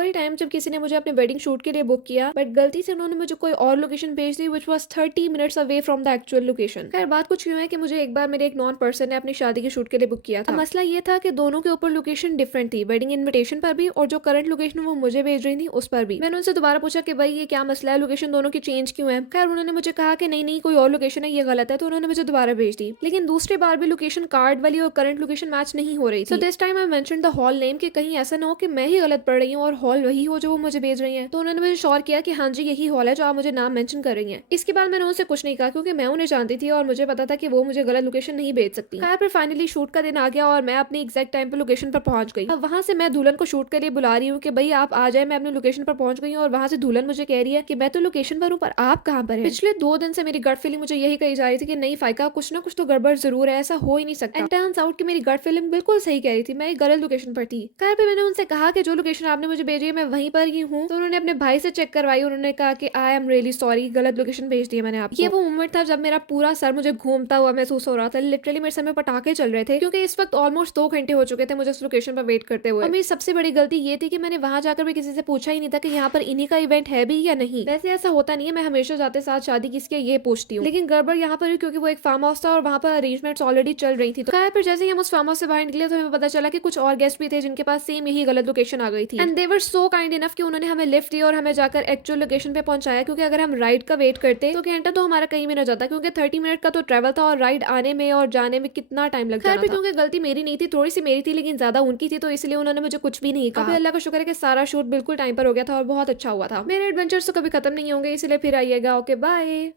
Story time जब किसी ने मुझे अपने वेडिंग शूट के लिए बुक किया, बट गलती से उन्होंने मुझे कोई और लोकेशन भेज दी which was 30 minutes away from the actual location. खैर बात कुछ यूं है कि मुझे एक बार मेरे एक नॉन पर्सन ने अपनी शादी के शूट के लिए बुक किया था। मसला ये था कि दोनों के ऊपर लोकेशन डिफरेंट थी, वेडिंग इन्विटेशन पर भी और जो करंट लोकेशन वो मुझे भेज रही थी उस पर भी। मैंने उनसे दोबारा पूछा कि भाई ये क्या मसला है, लोकेशन दोनों की चेंज क्यों है। खैर उन्होंने मुझे कहा कि नहीं नहीं कोई और लोकेशन है, ये गलत है, तो उन्होंने मुझे दोबारा भेज दी। लेकिन दूसरी बार भी लोकेशन कार्ड वाली और करंट लोकेशन मैच नहीं हो रही थी। So this time I mention the hall name कि कहीं ऐसा ना हो कि मैं ही गलत पढ़ रही हूँ और हॉल वही हो जो वो मुझे भेज रही है। तो उन्होंने मुझे श्योर किया कि हाँ जी यही हॉल है जो आप मुझे नाम मेंशन कर रही हैं। इसके बाद मैंने उनसे कुछ नहीं कहा क्योंकि मैं उन्हें जानती थी और मुझे पता था कि वो मुझे गलत लोकेशन नहीं भेज सकती। खैर फिर फाइनली शूट का दिन आ गया और मैं अपनी एग्जैक्ट टाइम पे लोकेशन पर पहुंच गई। अब वहां से मैं दुल्हन को शूट के लिए बुला रही हूँ कि भाई आप आ जाए, मैं अपनी लोकेशन पर पहुंच गई हूँ। और वहां से दुल्हन मुझे कह रही है कि मैं तो लोकेशन पर हूँ पर आप कहाँ पर हैं। पिछले 2 दिन से मेरी गट फीलिंग मुझे यही कही जा रही थी कि नहीं फाइका कुछ ना कुछ तो गड़बड़ जरूर है, ऐसा हो ही नहीं सकता। एंड टर्न्स आउट कि मेरी गट फीलिंग बिल्कुल सही कह रही थी, मैं गलत लोकेशन पर थी। खैर फिर मैंने उनसे कहा कि जो लोकेशन आपने मुझे भेजी है मैं वहीं पर ही हूँ। तो उन्होंने अपने भाई से चेक करवाई, उन्होंने कहा कि आई एम रियली सॉरी, गलत लोकेशन भेज दी है मैंने आपको। ये वो मोमेंट था जब मेरा पूरा सर मुझे घूमता हुआ महसूस हो रहा था। लिटरली मेरे सर में पटाखे चल रहे थे क्योंकि इस वक्त ऑलमोस्ट 2 घंटे हो चुके थे मुझे उस लोकेशन पर वेट करते हुए। और मेरी सबसे बड़ी गलती ये थी कि मैंने वहां जाकर भी किसी से पूछा ही नहीं था कि यहाँ पर इन्हीं का इवेंट है भी या नहीं। वैसे ऐसा होता नहीं है, मैं हमेशा जाते साथ शादी किसके ये पूछती हूँ, लेकिन गड़बड़ यहाँ पर हुई क्योंकि वो एक फार्म हाउस था और वहाँ पर अरेंजमेंट्स ऑलरेडी चल रही थी। तो खैर फिर जैसे ही हम उस फार्म हाउस से बाहर निकले तो हमें पता चला कि कुछ और गेस्ट भी थे जिनके पास सेम यही गलत लोकेशन आ गई थी। And they were so kind enough कि उन्होंने हमें लिफ्ट दी और हमें जाकर एक्चुअल लोकेशन पे पहुंचाया, क्योंकि अगर हम राइड का वेट करते तो घंटा तो हमारा कहीं भी ना जाता क्योंकि 30 मिनट का तो ट्रैवल था और राइड आने में और जाने में कितना टाइम लग जाता था। क्योंकि गलती मेरी नहीं थी, थोड़ी सी मेरी थी लेकिन ज्यादा उनकी थी, तो इसलिए उन्होंने मुझे कुछ भी नहीं कहा। अल्लाह का शुक्र है कि सारा शूट बिल्कुल टाइम पर हो गया था और बहुत अच्छा हुआ था। मेरे एडवेंचर्स तो कभी खत्म नहीं होंगे, इसलिए फिर आइएगा। Okay bye.